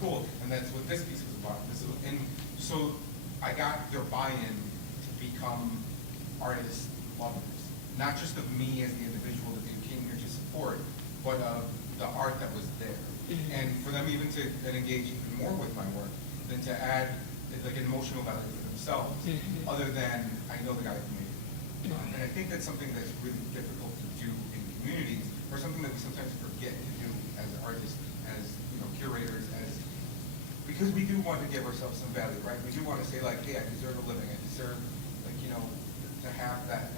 cool. And that's what this piece was about. And so I got their buy-in to become artist lovers, not just of me as the individual that they came here to support, but of the art that was there. And for them even to then engage even more with my work, than to add like an emotional value for themselves, other than I know the guy who made it. And I think that's something that's really difficult to do in communities, or something that we sometimes forget to do as artists, as curators, because we do want to give ourselves some value, right? We do want to say like, hey, I deserve a living, I deserve to have that.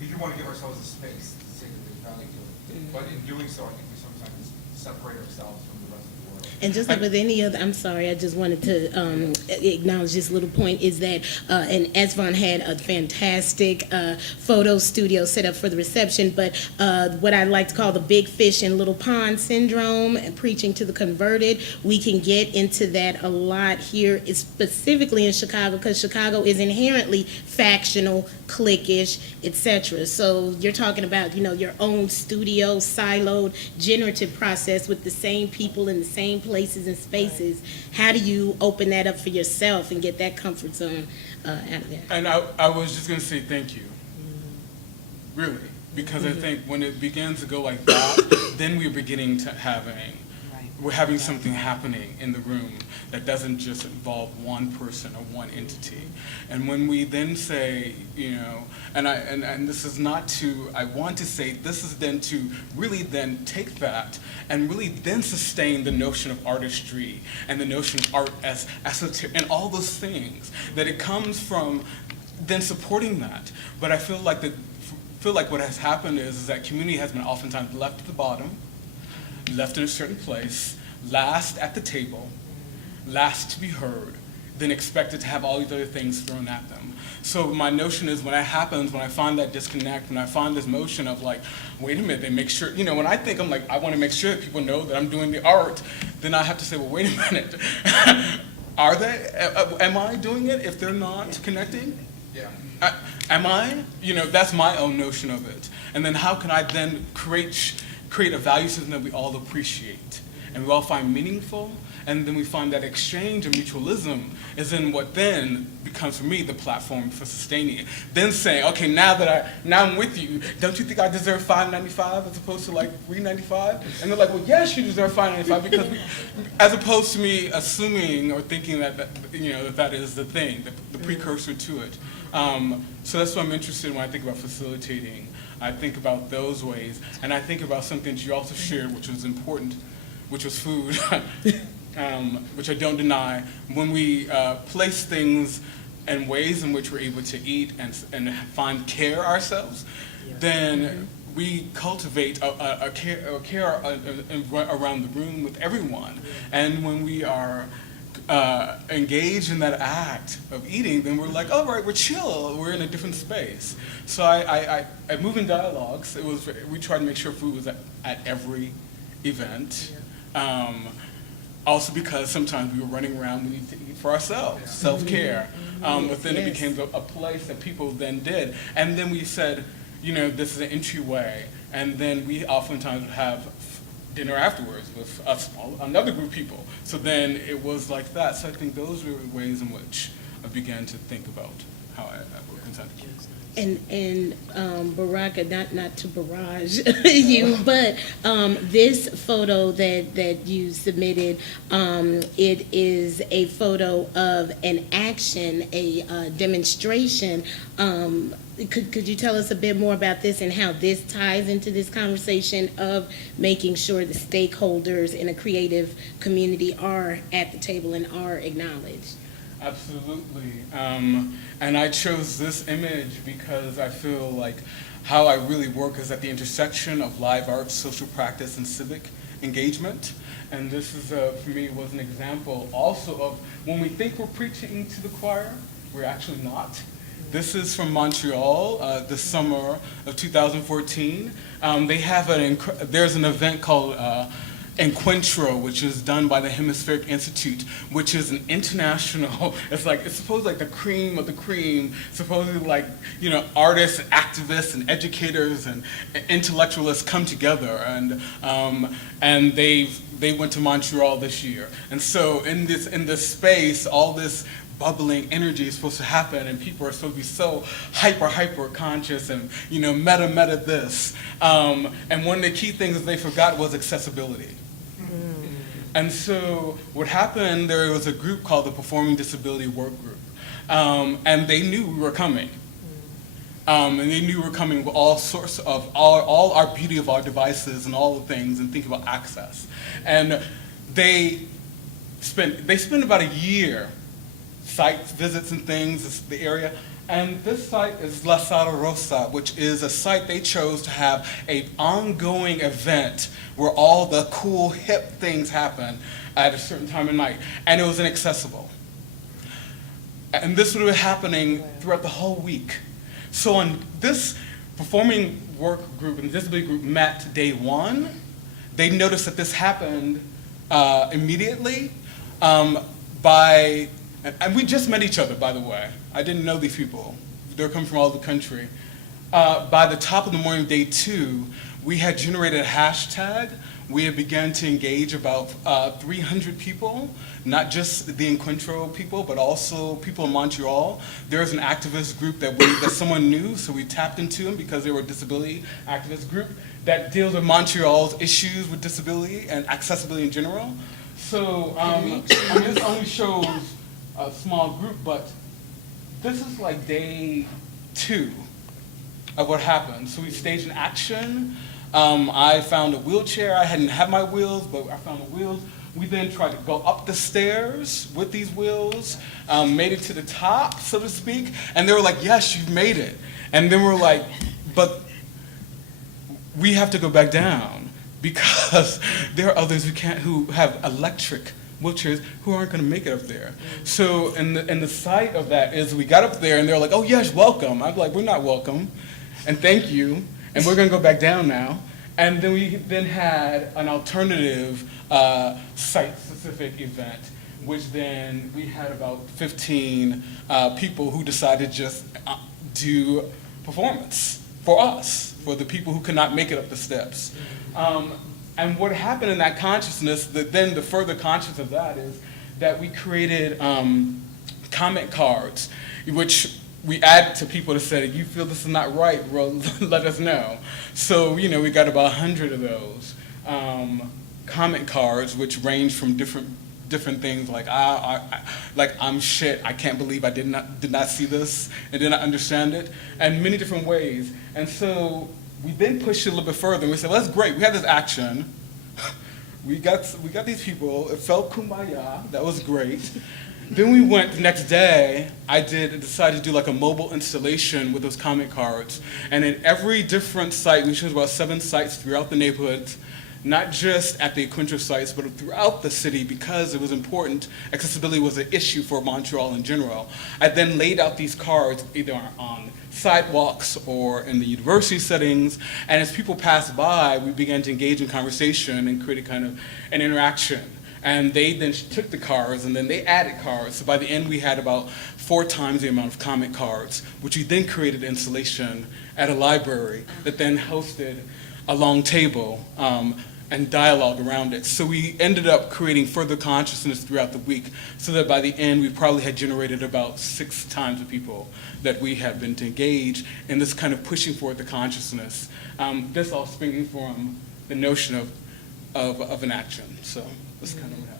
We do want to give ourselves a space to say that there's value to it. But in doing so, I think we sometimes separate ourselves from the rest of the world. And just like with any other, I'm sorry, I just wanted to acknowledge this little point is that, and Esvon had a fantastic photo studio set up for the reception, but what I like to call the big fish in little pond syndrome and preaching to the converted, we can get into that a lot here, specifically in Chicago, because Chicago is inherently factional, cliquish, etc. So you're talking about, your own studio, siloed, generative process with the same people in the same places and spaces. How do you open that up for yourself and get that comfort zone out of there? And I was just going to say thank you, really, because I think when it begins to go like that, then we're beginning to we're having something happening in the room that doesn't just involve one person or one entity. And when we then say, and this is not to, I want to say this is then to really then take that and really then sustain the notion of artistry and the notion of art as esoteric and all those things, that it comes from then supporting that. But I feel like what has happened is that community has been oftentimes left at the bottom, left in a certain place, last at the table, last to be heard, then expected to have all these other things thrown at them. So my notion is when that happens, when I find that disconnect, when I find this motion of like, wait a minute, they make sure, when I think I'm like, I want to make sure that people know that I'm doing the art, then I have to say, well, wait a minute. Are they? Am I doing it if they're not connecting? Yeah. Am I? That's my own notion of it. And then how can I then create a value system that we all appreciate and we all find meaningful, and then we find that exchange and mutualism is in what then becomes for me the platform for sustaining it. Then saying, okay, now I'm with you, don't you think I deserve $5.95 as opposed to like $3.95? And they're like, well, yes, you deserve $5.95 because as opposed to me assuming or thinking that that is the thing, the precursor to it. So that's what I'm interested in when I think about facilitating. I think about those ways, and I think about something that you also shared, which was important, which was food, which I don't deny. When we place things in ways in which we're able to eat and find care ourselves, then we cultivate a care around the room with everyone. And when we are engaged in that act of eating, then we're like, all right, we're chill, we're in a different space. So I move in dialogues. We try to make sure food was at every event. Also because sometimes we were running around, we need to eat for ourselves, self-care. But then it became a place that people then did. And then we said, this is an entryway. And then we oftentimes would have dinner afterwards with another group of people. So then it was like that. So I think those were ways in which I began to think about how I work inside the kids. And Baraka, not to barrage you, but this photo that you submitted, it is a photo of an action, a demonstration. Could you tell us a bit more about this and how this ties into this conversation of making sure the stakeholders in a creative community are at the table and are acknowledged? Absolutely. And I chose this image because I feel like how I really work is at the intersection of live art, social practice, and civic engagement. And this is, for me, was an example also of when we think we're preaching to the choir, we're actually not. This is from Montreal, the summer of 2014. They have there's an event called Encuentro, which is done by the Hemispheric Institute, which is an international, it's supposed like the cream of the cream, supposedly like, artists and activists and educators and intellectualists come together, and they've they went to Montreal this year. And so in this space, all this bubbling energy is supposed to happen, and people are supposed to be so hyper conscious and, you know, meta this. And one of the key things that they forgot was accessibility. And so what happened, there was a group called the Performing Disability Work Group. And they knew we were coming. And they knew we were coming with all sorts of, all our beauty of our devices and all the things, and think about access. And they spent about a year, site visits and things, the area. And this site is La Sala Rosa, which is a site they chose to have an ongoing event where all the cool, hip things happen at a certain time of night. And it was inaccessible. And this would have been happening throughout the whole week. So on this performing work group and disability group met day one, they noticed that this happened immediately and we just met each other, by the way. I didn't know these people. They're coming from all over the country. By the top of the morning, day two, we had generated a hashtag. We had begun to engage about 300 people, not just the Encuentro people, but also people in Montreal. There was an activist group that someone knew, so we tapped into them because they were a disability activist group that deals with Montreal's issues with disability and accessibility in general. So this only shows a small group, but this is like day two of what happened. So we staged an action. I found a wheelchair. I hadn't had my wheels, but I found the wheels. We then tried to go up the stairs with these wheels, made it to the top, so to speak, and they were like, yes, you've made it. And then we're like, but we have to go back down because there are others who have electric wheelchairs who aren't going to make it up there. So and the sight of that is we got up there and they're like, oh yes, welcome. I'm like, we're not welcome, and thank you, and we're going to go back down now. And then we had an alternative site-specific event, which then we had about 15 people who decided to just do performance for us, for the people who could not make it up the steps. And what happened in that consciousness, then the further conscious of that is that we created comment cards, which we add to people that said, if you feel this is not right, well, let us know. So, we got about 100 of those comment cards, which range from different things like, I'm shit, I can't believe I did not see this and did not understand it, and many different ways. And so we then pushed it a little bit further, and we said, well, that's great, we had this action, we got these people, it felt kumbaya, that was great. Then we went the next day, I decided to do like a mobile installation with those comment cards, and in every different site, we chose about 7 sites throughout the neighborhoods, not just at the Encuentro sites, but throughout the city, because it was important. Accessibility was an issue for Montreal in general. I then laid out these cards either on sidewalks or in the university settings, and as people passed by, we began to engage in conversation and create kind of an interaction. And they then took the cards, and then they added cards. So by the end, we had about 4 times the amount of comment cards, which we then created an installation at a library that then hosted a long table and dialogue around it. So we ended up creating further consciousness throughout the week, so that by the end, we probably had generated about 6 times the people that we had been to engage in this kind of pushing forward the consciousness. This all springing from the notion of an action. So that's kind of what happened.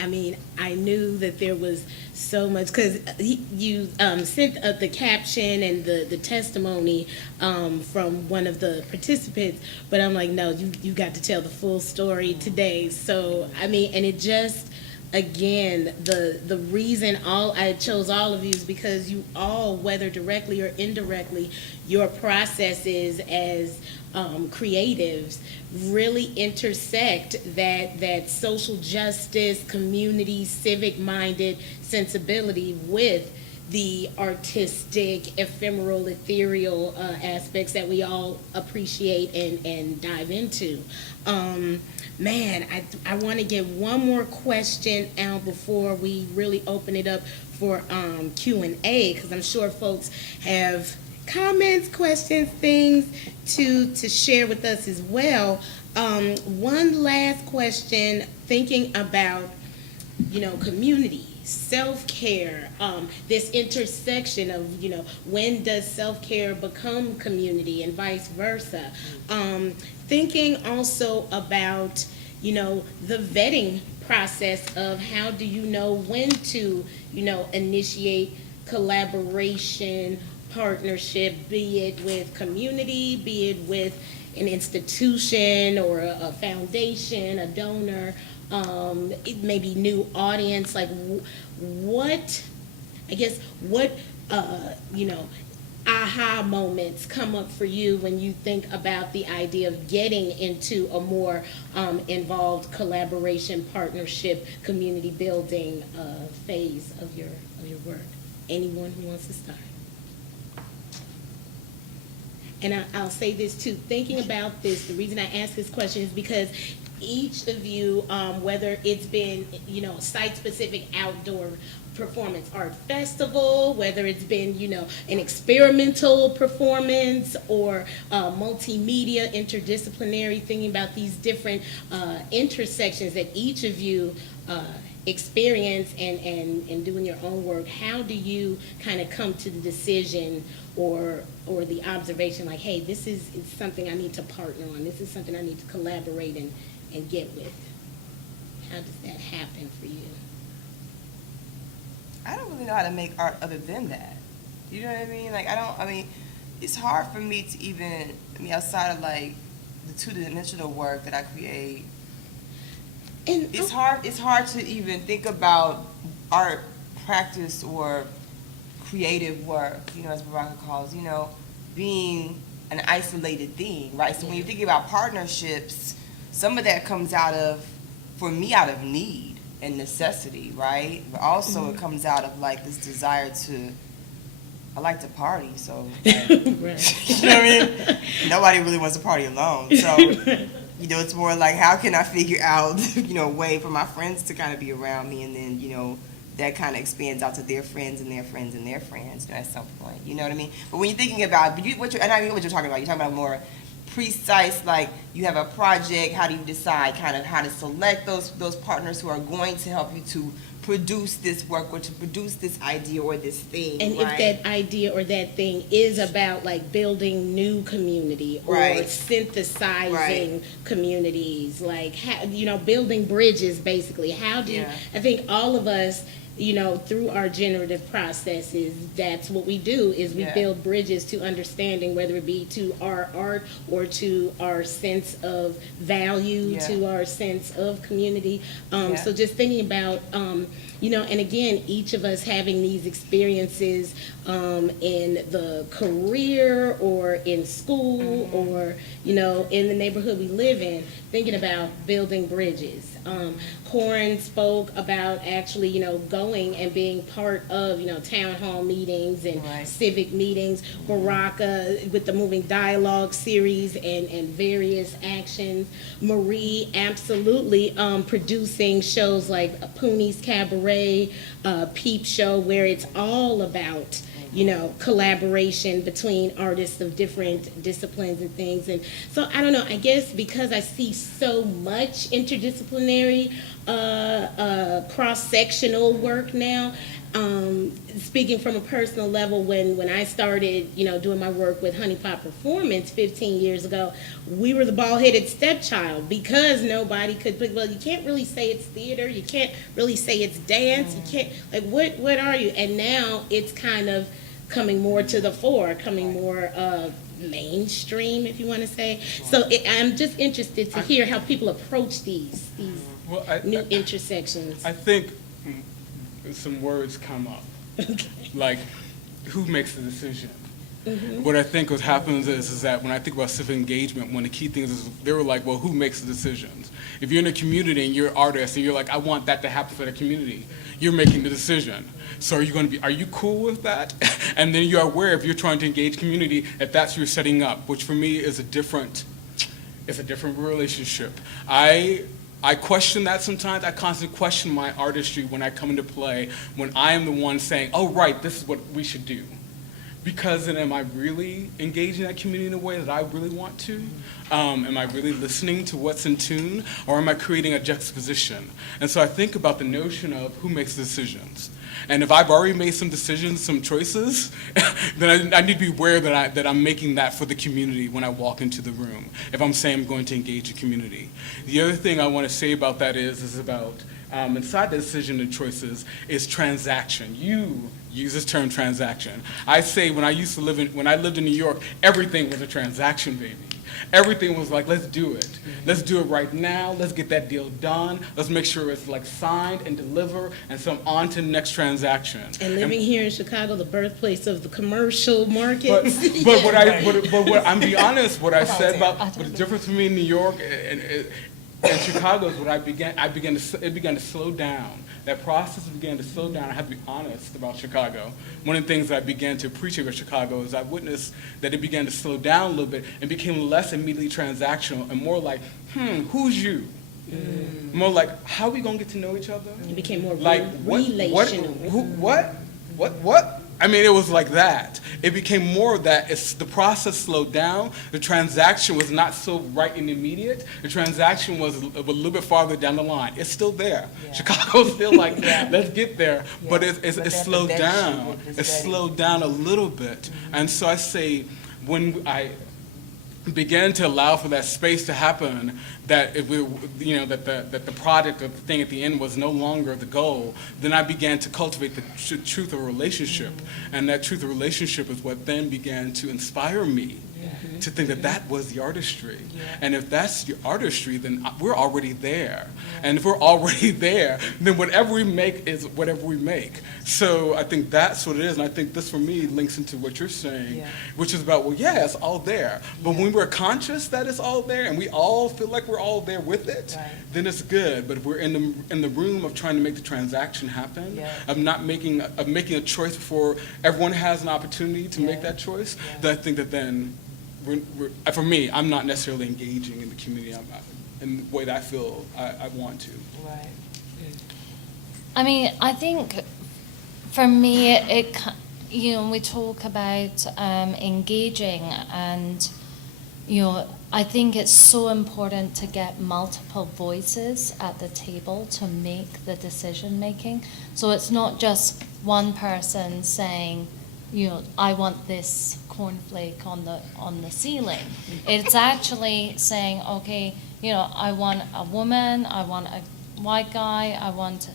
I mean, I knew that there was so much, because you sent the caption and the testimony from one of the participants, but I'm like, no, you got to tell the full story today. So, I mean, and it just, again, the reason I chose all of you is because you all, whether directly or indirectly, your processes as creatives really intersect that social justice, community, civic-minded sensibility with the artistic, ephemeral, ethereal aspects that we all appreciate and dive into. Man, I want to get one more question out before we really open it up for Q&A, because I'm sure folks have comments, questions, things to share with us as well. One last question, thinking about, community, self-care, this intersection of, when does self-care become community and vice versa. Thinking also about, the vetting process of how do you know when to, initiate collaboration, partnership, be it with community, be it with an institution or a foundation, a donor, maybe new audience, like what aha moments come up for you when you think about the idea of getting into a more involved collaboration, partnership, community building phase of your work? Anyone who wants to start? And I'll say this too, thinking about this, the reason I ask this question is because each of you, whether it's been, site-specific outdoor performance art festival, whether it's been, an experimental performance or multimedia, interdisciplinary, thinking about these different intersections that each of you experience and doing your own work, how do you kind of come to the decision or the observation like, hey, this is something I need to partner on, this is something I need to collaborate and get with? How does that happen for you? I don't really know how to make art other than that. You know what I mean? It's hard for me to even, outside of like the two-dimensional work that I create, and it's hard to even think about art practice or creative work, as Baraka calls, being an isolated thing, right? So when you're thinking about partnerships, some of that comes for me, out of need and necessity, right? But also it comes out of like this desire I like to party, so like, Right. you know what I mean? Nobody really wants to party alone, so it's more like, how can I figure out, a way for my friends to kind of be around me, and then, that kind of expands out to their friends and their friends and their friends, at some point, you know what I mean? But when you're thinking about, and I know what you're talking about, you're talking about more precise, like you have a project, how do you decide kind of how to select those partners who are going to help you to produce this work or to produce this idea or this thing, and right? if that idea or that thing is about like building new community or Right. synthesizing communities, like building bridges, basically. How do you, Yeah. I think all of us, through our generative processes, that's what we do, is we Yeah. build bridges to understanding, whether it be to our art or to our sense of value, Yeah. to our sense of community. Yeah. So just thinking about, and again, each of us having these experiences in the career or in school or, in the neighborhood we live in, thinking about building bridges. Carron spoke about actually, going and being part of, town hall meetings and Right. civic meetings. Baraka with the Moving Dialogue series and various actions. Marie absolutely producing shows like Pooney's Cabaret, Peep Show, where it's all about collaboration between artists of different disciplines and things. And so I don't know, I guess because I see so much interdisciplinary cross-sectional work now, speaking from a personal level, when I started doing my work with Honey Pot Performance 15 years ago, we were the bald-headed stepchild because nobody could, well, you can't really say it's theater, you can't really say it's dance, you can't, like, what are you? And now it's kind of coming more to the fore, coming more mainstream, if you want to say. So I'm just interested to hear how people approach these new intersections. I think some words come up, like who makes the decision? What I think what happens is that when I think about civic engagement, one of the key things is they were like, well, who makes the decisions? If you're in a community and you're an artist and you're like, I want that to happen for the community, you're making the decision. So are you cool with that? And then you're aware, if you're trying to engage community, that that's what you're setting up, which for me is a different relationship. I question that sometimes. I constantly question my artistry when I come into play, when I am the one saying, oh, right, this is what we should do. because then am I really engaging that community in a way that I really want to? Am I really listening to what's in tune, or am I creating a juxtaposition? And so I think about the notion of who makes the decisions. And if I've already made some decisions, some choices, then I need to be aware that I'm making that for the community when I walk into the room, if I'm saying I'm going to engage a community. The other thing I want to say about that is about inside the decision and choices is transaction. You use this term transaction. I say when I lived in New York, everything was a transaction, baby. Everything was like, let's do it. Let's do it right now. Let's get that deal done. Let's make sure it's like signed and deliver, and so I'm on to the next transaction. And living here in Chicago, the birthplace of the commercial market. But what I'm be honest, what I said about the difference between me in New York and Chicago is what it began to slow down. That process began to slow down. I have to be honest about Chicago. One of the things that I began to appreciate about Chicago is I witnessed that it began to slow down a little bit and became less immediately transactional and more like, who's you? More like, how are we gonna get to know each other? It became more like relational. What? I mean, it was like that. It became more of that. The process slowed down. The transaction was not so right and immediate. The transaction was a little bit farther down the line. It's still there. Yeah. Chicago's still like, let's get there. Yeah. But it's slowed down. It's slowed down a little bit. And so I say, when I began to allow for that space to happen, that if that the product of the thing at the end was no longer the goal, then I began to cultivate the truth of a relationship, and that truth of relationship is what then began to inspire me to think that was the artistry. And if that's the artistry, then we're already there. And if we're already there, then whatever we make is whatever we make. So I think that's what it is, and I think this for me links into what you're saying, which is about, it's all there. But when we're conscious that it's all there, and we all feel like we're all there with it, then it's good. But if we're in the room of trying to make the transaction happen, of making a choice before everyone has an opportunity to make that choice, then I think that then for me, I'm not necessarily engaging in the community in the way that I feel I want to. Right. I mean, I think for me, we talk about engaging, and I think it's so important to get multiple voices at the table to make the decision making. So it's not just one person saying, I want this cornflake on the ceiling. It's actually saying, okay, I want a woman, I want a white guy, I want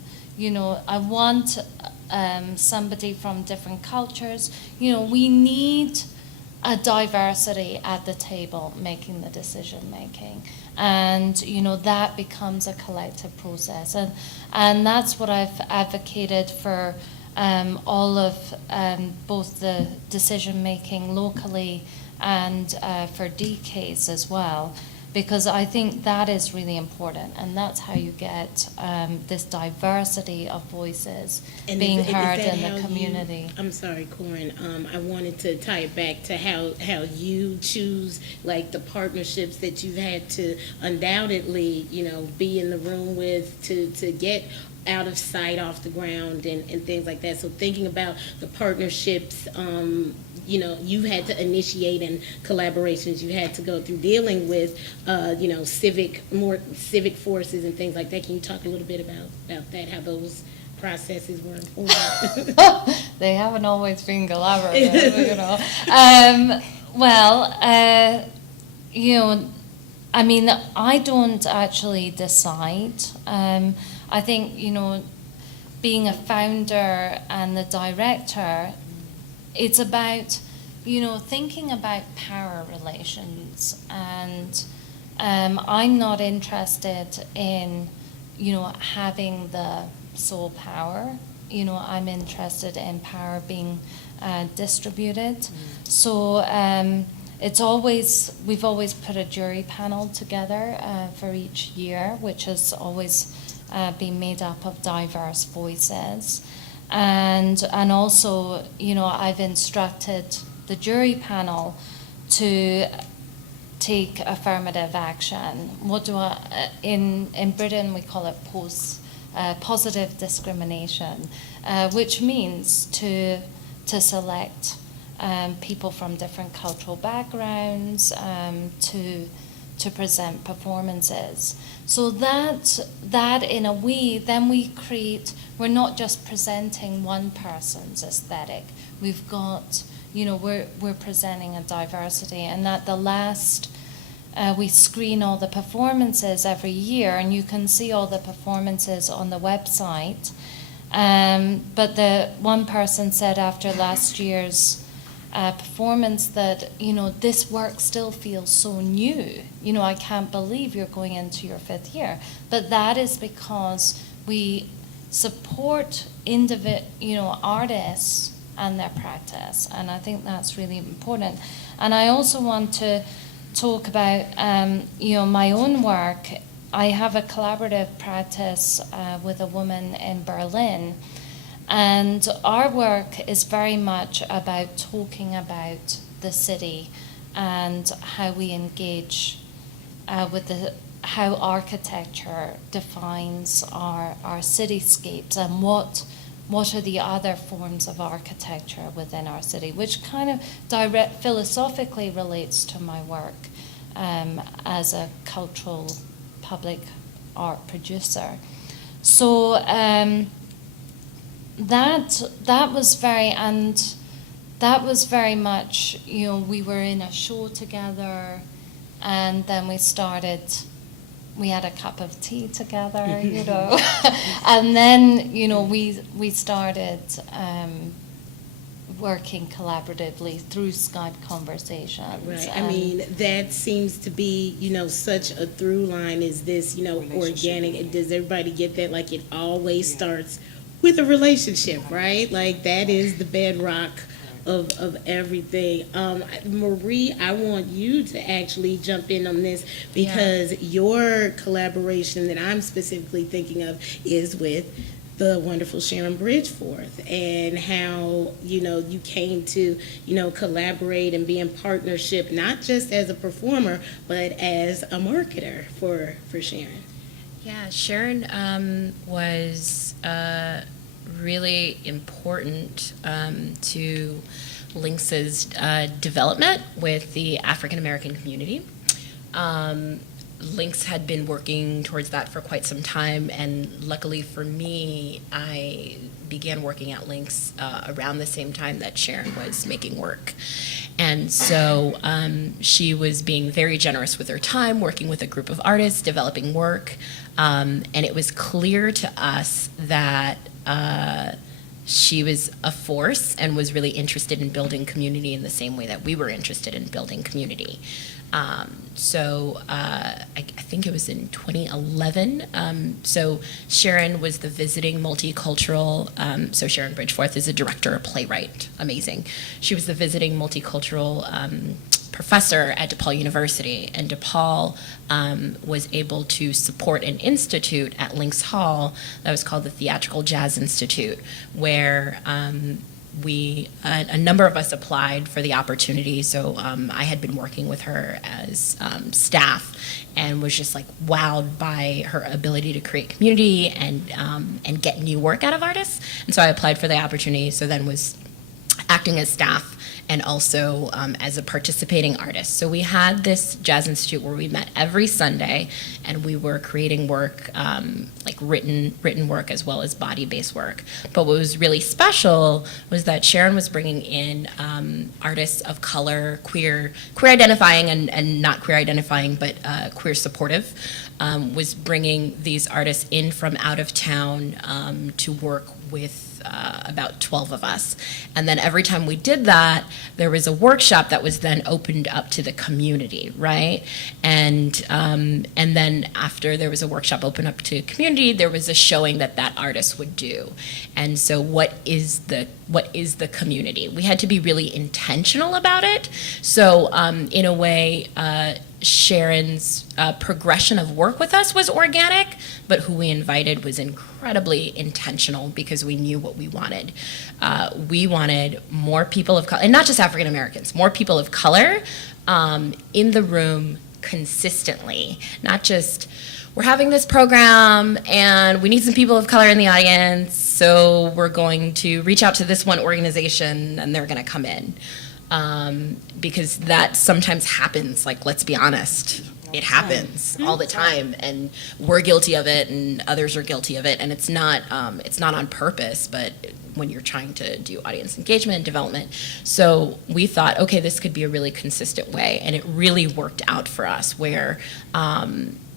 somebody from different cultures. We need a diversity at the table making the decision making, and that becomes a collective process, and that's what I've advocated for. All of both the decision making locally and for DKs as well, because I think that is really important, and that's how you get this diversity of voices being heard in the community. I'm sorry, Corin. I wanted to tie it back to how you choose, like, the partnerships that you've had to undoubtedly, be in the room with to get out of sight, off the ground, and things like that. So thinking about the partnerships, you've had to initiate, and collaborations you had to go through dealing with, civic forces and things like that. Can you talk a little bit about that, how those processes were informed? They haven't always been collaborative, I mean, I don't actually decide. I think, being a founder and the director, it's about, thinking about power relations. And I'm not interested in, having the sole power. I'm interested in power being distributed. So we've always put a jury panel together for each year, which has always been made up of diverse voices, and also, I've instructed the jury panel to take affirmative action. In Britain we call it positive discrimination, which means to select people from different cultural backgrounds to present performances. So that in a way, then we're not just presenting one person's aesthetic. We've got, we're presenting a diversity, and at the last, we screen all the performances every year, and you can see all the performances on the website. But the one person said after last year's performance that, this work still feels so new. I can't believe you're going into your 5th year. But that is because we support artists and their practice. And I think that's really important. And I also want to talk about, my own work. I have a collaborative practice with a woman in Berlin. And our work is very much about talking about the city and how we engage with how architecture defines our cityscapes, and what are the other forms of architecture within our city, which kind of philosophically relates to my work as a cultural public art producer. So that was very much, we were in a show together, and then we had a cup of tea together, and then, we started working collaboratively through Skype conversations. Right. I mean, that seems to be, such a through line is this, organic. Does everybody get that? Like, it always starts with a relationship, right? Like, that is the bedrock of everything. Marie, I want you to actually jump in on this, because your collaboration that I'm specifically thinking of is with the wonderful Sharon Bridgeforth, and how, you came to, collaborate and be in partnership, not just as a performer, but as a marketer for Sharon. Yeah, Sharon was really important to Lynx's development with the African American community. Lynx had been working towards that for quite some time, and luckily for me, I began working at Lynx around the same time that Sharon was making work. And so she was being very generous with her time, working with a group of artists, developing work, and it was clear to us that she was a force and was really interested in building community in the same way that we were interested in building community. So I think it was in 2011. So Sharon was the visiting multicultural, so Sharon Bridgeforth is a director, a playwright, amazing. She was the visiting multicultural professor at DePaul University, and DePaul was able to support an institute at Lynx Hall that was called the Theatrical Jazz Institute, where a number of us applied for the opportunity. So I had been working with her as staff, and was just like wowed by her ability to create community and get new work out of artists. And so I applied for the opportunity. So then was acting as staff and also as a participating artist. So we had this Jazz Institute where we met every Sunday, and we were creating work, like written work as well as body-based work. But what was really special was that Sharon was bringing in artists of color, queer identifying and not queer identifying, but queer supportive, was bringing these artists in from out of town to work with about 12 of us. And then every time we did that, there was a workshop that was then opened up to the community, right? And then after there was a workshop open up to community, there was a showing that artist would do. And so what is the community? We had to be really intentional about it. So in a way, Sharon's progression of work with us was organic, but who we invited was incredibly intentional, because we knew what we wanted. We wanted more people of color, and not just African Americans, more people of color in the room consistently, not just, we're having this program and we need some people of color in the audience, so we're going to reach out to this one organization and they're going to come in. because that sometimes happens. Like, let's be honest, it happens all the time, and we're guilty of it, and others are guilty of it, and it's not on purpose, but when you're trying to do audience engagement and development. So we thought, okay, this could be a really consistent way, and it really worked out for us, where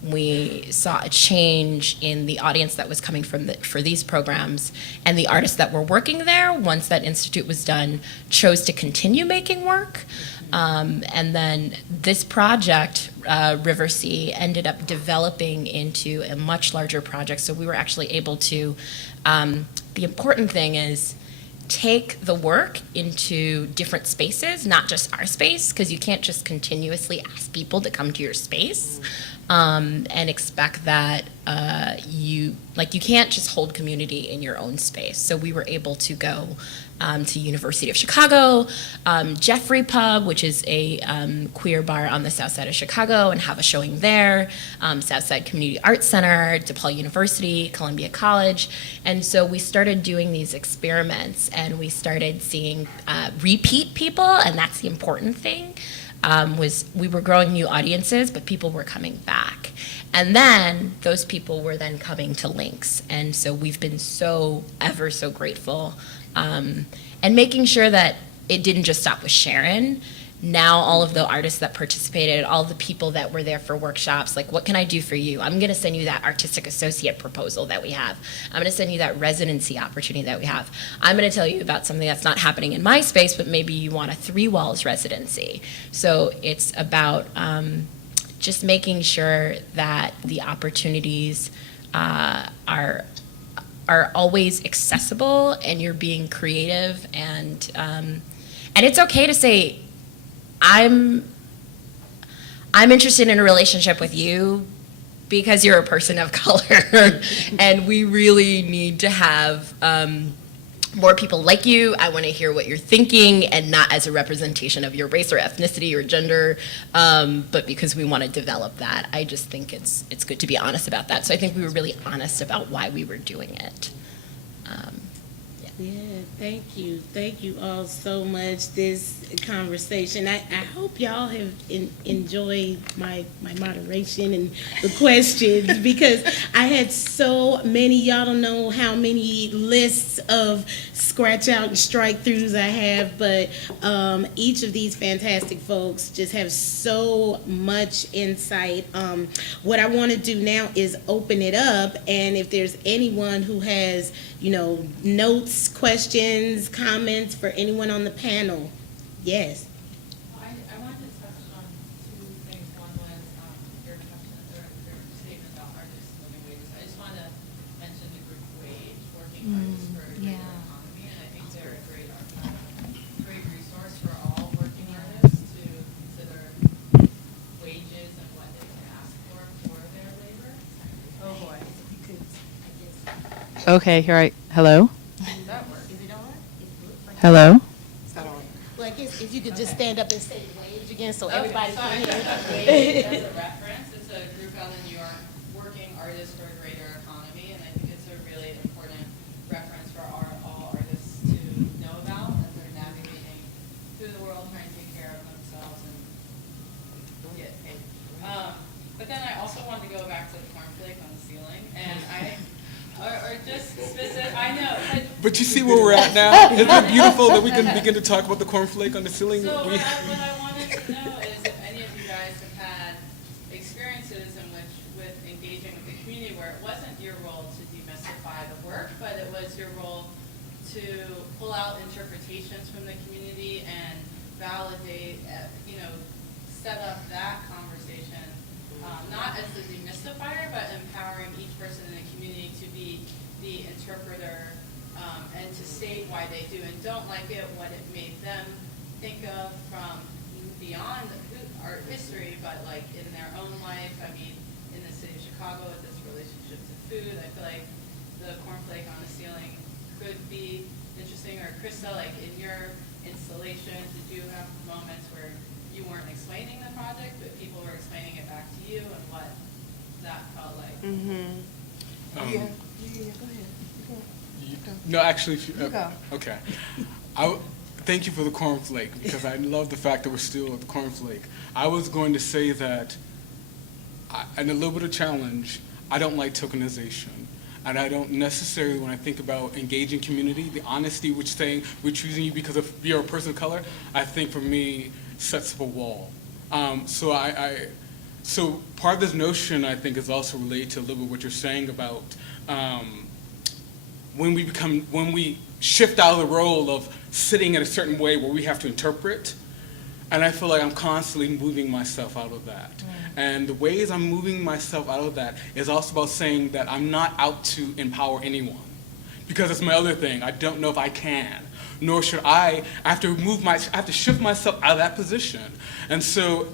we saw a change in the audience that was coming for these programs, and the artists that were working there, once that institute was done, chose to continue making work. And then this project, River Sea, ended up developing into a much larger project. So we were actually able to, the important thing is take the work into different spaces, not just our space, because you can't just continuously ask people to come to your space. And expect that you can't just hold community in your own space. So we were able to go to University of Chicago, Jeffrey Pub, which is a queer bar on the south side of Chicago, and have a showing there, Southside Community Arts Center, DePaul University, Columbia College. And so we started doing these experiments, and we started seeing repeat people, and that's the important thing. Was we were growing new audiences, but people were coming back. And then those people were then coming to Links. And so we've been so, ever so grateful. And making sure that it didn't just stop with Sharon. Now all of the artists that participated, all the people that were there for workshops, like, what can I do for you? I'm going to send you that artistic associate proposal that we have. I'm going to send you that residency opportunity that we have. I'm going to tell you about something that's not happening in my space, but maybe you want a 3 Walls residency. So it's about just making sure that the opportunities are always accessible, and you're being creative, and it's okay to say, I'm interested in a relationship with you because you're a person of color, and we really need to have more people like you. I want to hear what you're thinking, and not as a representation of your race or ethnicity or gender, but because we want to develop that. I just think it's good to be honest about that. So I think we were really honest about why we were doing it. Yeah, thank you. Thank you all so much, this conversation. I hope y'all have enjoyed my moderation and the questions, because I had so many. Y'all don't know how many lists of scratch out and strike throughs I have, but each of these fantastic folks just have so much insight. What I want to do now is open it up, and if there's anyone who has, notes, questions, comments for anyone on the panel. Yes. I wanted to touch on 2 things. One was your statement about artists living wages. I just want to mention the group Wage, Working Artists for a Greater Economy, and I think they're a great resource for all working artists to consider wages and what they can ask for their labor. Oh boy. Okay, hello? Hello? Well, I guess if you could just stand up and say Wage again so everybody So can I hear. thought Wage as a reference. It's a group out in New York, Working Artists for a Greater Economy, and I think it's a really important reference for all artists to know about as they're navigating through the world, trying to take care of themselves and get paid. But then I also wanted to go back to the cornflake on the ceiling, and or just specific, I know. But you see where we're at now? Isn't it beautiful that we can begin to talk about the cornflake on the ceiling? So what I wanted to know is if any of you guys have had experiences in which, with engaging with the community, where it wasn't your role to demystify the work, but it was your role to pull out interpretations from the community and validate, set up that conversation, not as the demystifier, but empowering each person in the community to be the interpreter, and to state why they do and don't like it, what it made them think of from beyond art history, but like in their own life. I mean, in the city of Chicago with its relationship to food, I feel like the cornflake on the ceiling could be interesting. Or Krista, like in your installation, did you have moments where you weren't explaining the project, but people were explaining it back to you, and what that felt like? Mm-hmm. Um, Yeah, go ahead. No, actually, if you, You go. okay. thank you for the cornflake, because I love the fact that we're still at the cornflake. I was going to say that, and a little bit of challenge, I don't like tokenization. And I don't necessarily, when I think about engaging community, the honesty which saying we're choosing you because of you're a person of color, I think for me sets up a wall. So part of this notion, I think, is also related to a little bit what you're saying about when we shift out of the role of sitting in a certain way where we have to interpret. And I feel like I'm constantly moving myself out of that. And the ways I'm moving myself out of that is also about saying that I'm not out to empower anyone. Because it's my other thing. I don't know if I can, nor should I. I have to shift myself out of that position. And so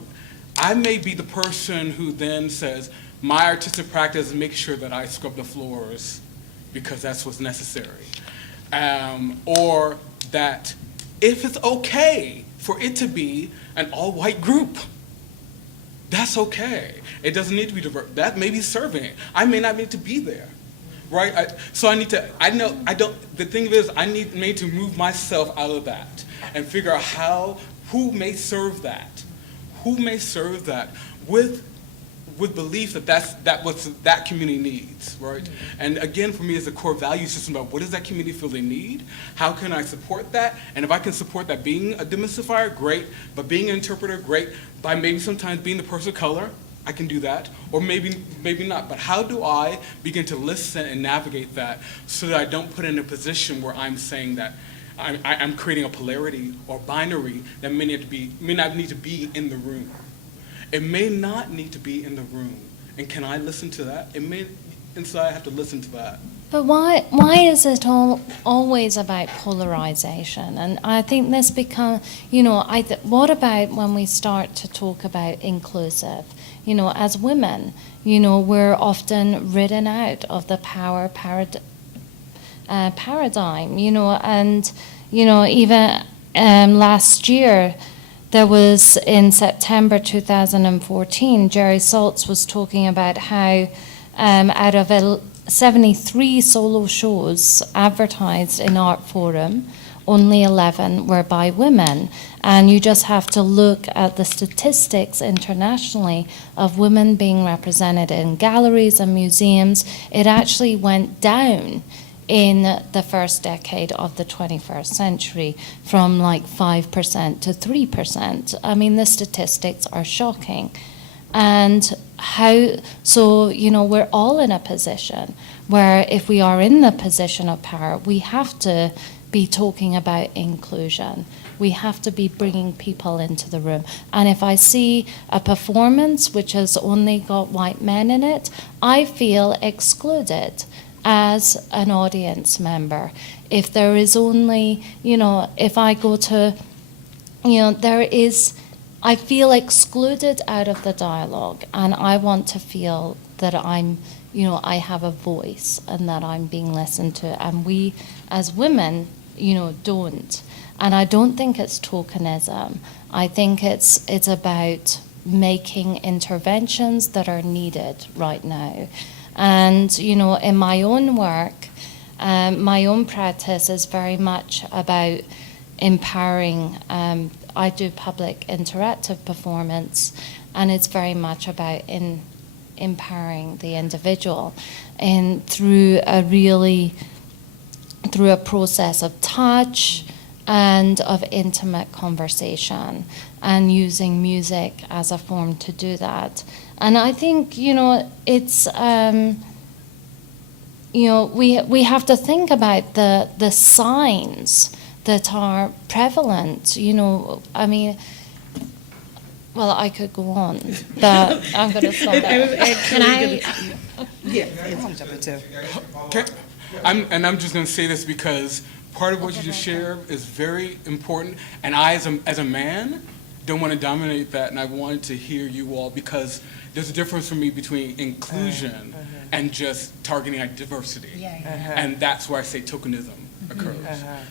I may be the person who then says, my artistic practice is making sure that I scrub the floors because that's what's necessary. Or that if it's okay for it to be an all-white group, that's okay. It doesn't need to be diverse. That may be serving. I may not need to be there, right? The thing is, I need to move myself out of that and figure out who may serve that with belief that's what that community needs, right? And again, for me, it's a core value system about what does that community feel they need? How can I support that? And if I can support that being a demystifier, great. But being an interpreter, great. By maybe sometimes being the person of color, I can do that. Or maybe not. But how do I begin to listen and navigate that so that I don't put in a position where I'm saying that I'm creating a polarity or binary that may not need to be in the room. It may not need to be in the room. And can I listen to that? And so I have to listen to that. But why is it always about polarization? And I think this becomes, what about when we start to talk about inclusive? As women, we're often ridden out of the power paradigm, and, even last year, there was, in September 2014, Jerry Saltz was talking about how out of 73 solo shows advertised in Art Forum, only 11 were by women. And you just have to look at the statistics internationally of women being represented in galleries and museums. It actually went down in the first decade of the 21st century from like 5% to 3%. I mean, the statistics are shocking. And we're all in a position where if we are in the position of power, we have to be talking about inclusion. We have to be bringing people into the room. And if I see a performance which has only got white men in it, I feel excluded as an audience member. If there is only, if I go to, I feel excluded out of the dialogue, and I want to feel that I have a voice and that I'm being listened to. And we, as women, don't. And I don't think it's tokenism. I think it's about making interventions that are needed right now. And, in my own work, my own practice is very much about empowering. I do public interactive performance, and it's very much about empowering the individual and through a process of touch and of intimate conversation, and using music as a form to do that. And I think, it's, we have to think about the signs that are prevalent, I mean, well, I could go on, but I'm going to stop there. Can I? Yeah, I want to jump in too. I'm just going to say this because part of what you just shared is very important, and I, as a man, don't want to dominate that, and I wanted to hear you all because there's a difference for me between inclusion and just targeting diversity, and that's where I say tokenism occurs.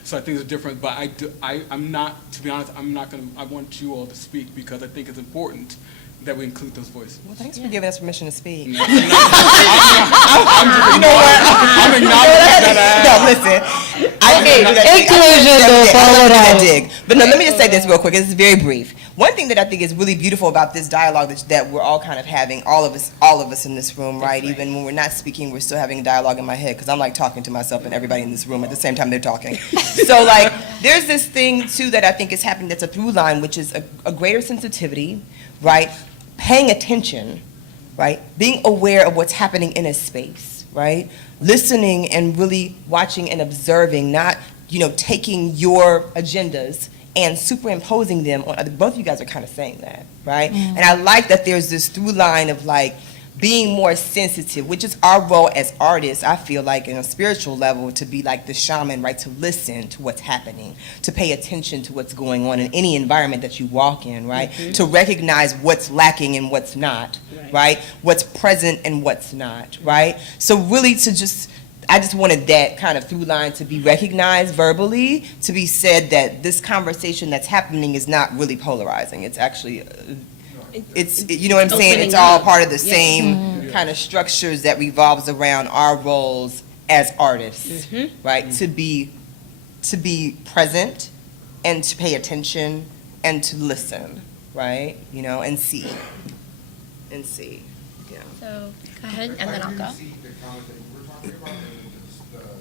So I think there's a difference, but I'm not, to be honest, I want you all to speak because I think it's important that we include those voices. Well, thanks for giving us permission to speak. I'm acknowledging that. Listen, I Okay, do that. inclusion, I though, follow love that that. dig. But no, let me just say this real quick. This is very brief. One thing that I think is really beautiful about this dialogue that we're all kind of having, all of us in this room, right? Even when we're not speaking, we're still having a dialogue in my head because I'm like talking to myself and everybody in this room at the same time they're talking. So like, there's this thing too that I think is happening that's a through line, which is a greater sensitivity, right? Paying attention, right? Being aware of what's happening in a space, right? Listening and really watching and observing, not, taking your agendas and superimposing them on other. Both of you guys are kind of saying that, right? And I like that there's this through line of like being more sensitive, which is our role as artists, I feel like, in a spiritual level, to be like the shaman, right? To listen to what's happening, to pay attention to what's going on in any environment that you walk in, right? To recognize what's lacking and what's not, right? What's present and what's not, right? So really I just wanted that kind of through line to be recognized verbally, to be said that this conversation that's happening is not really polarizing. It's actually, you know what I'm saying? It's all part of the same kind of structures that revolves around our roles as artists, right? To be present and to pay attention and to listen, right? And see. Yeah. So, go ahead, and then I'll go. I didn't see the comment that you were talking about.